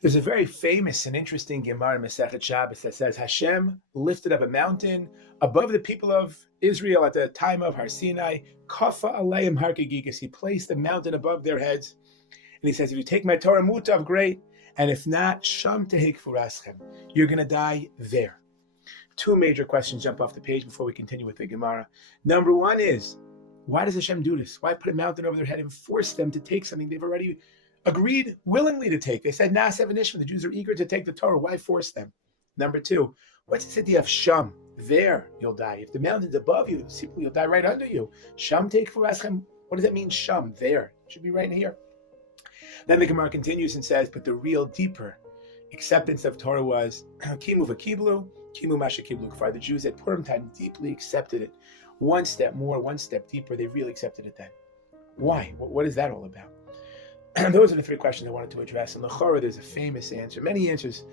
There's a very famous and interesting Gemara in Masechet Shabbos that says Hashem lifted up a mountain above the people of Israel at the time of Har Sinai. Kafa aleim har kegigas. He placed the mountain above their heads, and he says, "If you take my Torah mutav, great, and if not, sham tehik furaschem. You're going to die there." Two major questions jump off the page before we continue with the Gemara. Number one is, why does Hashem do this? Why put a mountain over their head and force them to take something they've already agreed willingly to take? They said, Na'aseh v'nishma, the Jews are eager to take the Torah. Why force them? Number two, what's this idea of sham? There you'll die. If the mountain's above you, simply you'll die right under you. Sham take furaschem. What does that mean, sham? There. It should be right in here. Then the Gemara continues and says, but the real deeper acceptance of Torah was kimu v'kiblu, kimu masha kiblu kfar. The Jews at Purim time deeply accepted it. One step more, one step deeper, they really accepted it then. Why? What is that all about? And those are the three questions I wanted to address. In the Hatorah, there's a famous answer. Many answers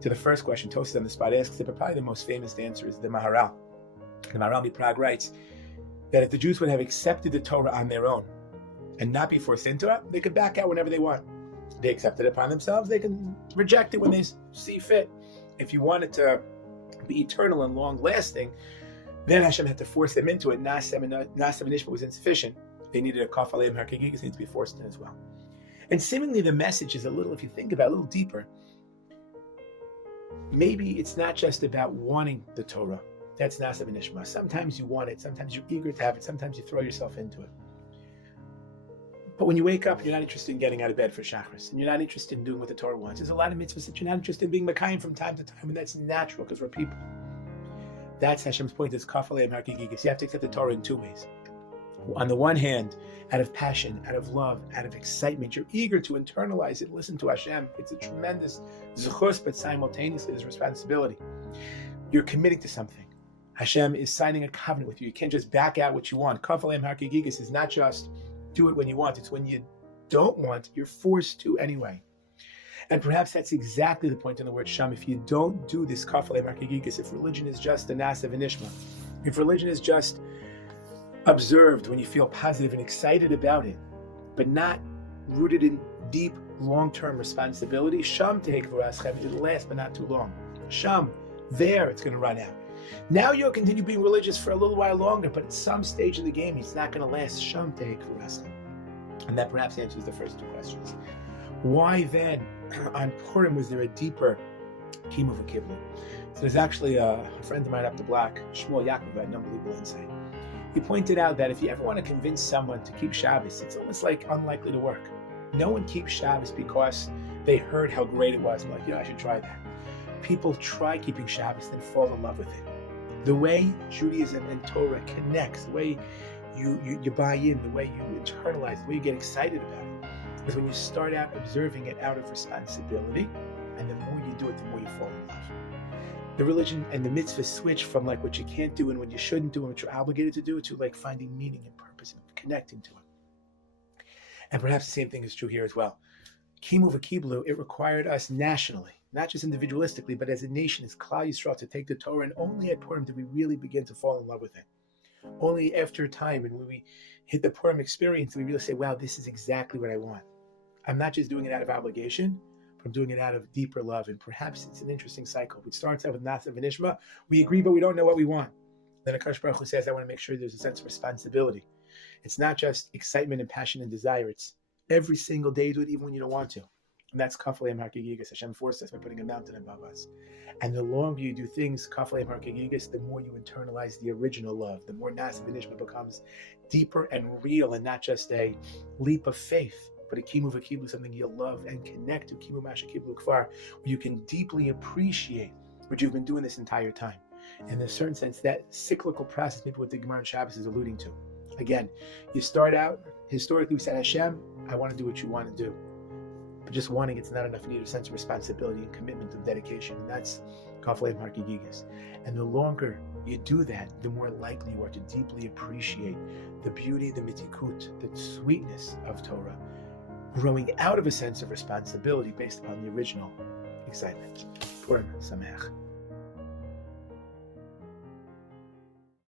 to the first question. Tosfos on the spot asks it, but probably the most famous answer is the Maharal. The Maharal Miprag writes that if the Jews would have accepted the Torah on their own and not be forced into it, they could back out whenever they want. They accept it upon themselves. They can reject it when they see fit. If you want it to be eternal and long-lasting, then Hashem had to force them into it. Na'aseh v'nishma was insufficient. They needed a kaf aleim har kegigas, needs to be forced in as well. And seemingly the message is a little, if you think about it, a little deeper. Maybe it's not just about wanting the Torah. That's na'aseh v'nishma. Sometimes you want it. Sometimes you're eager to have it. Sometimes you throw yourself into it. But when you wake up, you're not interested in getting out of bed for Shachris, and you're not interested in doing what the Torah wants. There's a lot of mitzvahs that you're not interested in being Mekayim from time to time, and that's natural because we're people. That's Hashem's point, is kaf aleim har kegigas. You have to accept the Torah in two ways. On the one hand, out of passion, out of love, out of excitement, you're eager to internalize it, listen to Hashem. It's a tremendous zechus, but simultaneously there's responsibility. You're committing to something. Hashem is signing a covenant with you. You can't just back out what you want. Kaf aleim har kegigas is not just do it when you want. It's when you don't want, you're forced to anyway. And perhaps that's exactly the point in the word sham. If you don't do this kaf aleim har kegigas, if religion is just a na'aseh v'nishma, if religion is just observed when you feel positive and excited about it, but not rooted in deep, long-term responsibility, sham tehek v'raschem, it'll last but not too long. Sham, there it's going to run out. Now you'll continue being religious for a little while longer, but at some stage in the game, it's not going to last. Sham tehek v'raschem. And that perhaps answers the first two questions. Why then, on Purim, was there a deeper kimu v'kiblu? So there's actually a friend of mine up the block, Shmuel Yaakov, had an unbelievable insight. He pointed out that if you ever want to convince someone to keep Shabbos, it's almost like unlikely to work. No one keeps Shabbos because they heard how great it was. Like, I should try that. People try keeping Shabbos, then fall in love with it. The way Judaism and Torah connects, the way you buy in, the way you internalize, the way you get excited about it, is when you start out observing it out of responsibility, and the more you do it, the more you fall in love. The religion and the mitzvah switch from like what you can't do and what you shouldn't do and what you're obligated to do to like finding meaning and purpose and connecting to it. And perhaps the same thing is true here as well. Kimu v'kiblu, it required us nationally, not just individualistically, but as a nation, as Klal Yisrael, to take the Torah, and only at Purim did we really begin to fall in love with it. Only after a time, and when we hit the Purim experience, we really say, wow, this is exactly what I want. I'm not just doing it out of obligation, but I'm doing it out of deeper love. And perhaps it's an interesting cycle. It starts out with na'aseh v'nishma. We agree, but we don't know what we want. Then HaKadosh Baruch Hu says, I want to make sure there's a sense of responsibility. It's not just excitement and passion and desire. It's every single day, do it even when you don't want to. And that's kaf aleim har kegigas. Hashem forced us by putting a mountain above us. And the longer you do things, kaf aleim har kegigas, the more you internalize the original love. The more na'aseh v'nishma becomes deeper and real, and not just a leap of faith, but a kimu v'kiblu, something you'll love and connect to, kimu masha kiblu kfar, where you can deeply appreciate what you've been doing this entire time. In a certain sense, that cyclical process, maybe what the Gemara in Shabbos is alluding to. Again, you start out, historically we said, Hashem, I want to do what you want to do. But just wanting it's not enough. You need a sense of responsibility and commitment and dedication. And that's kaf aleim har kegigas. And the longer you do that, the more likely you are to deeply appreciate the beauty, the mitikut, the sweetness of Torah, growing out of a sense of responsibility based upon the original excitement. Purim Sameach.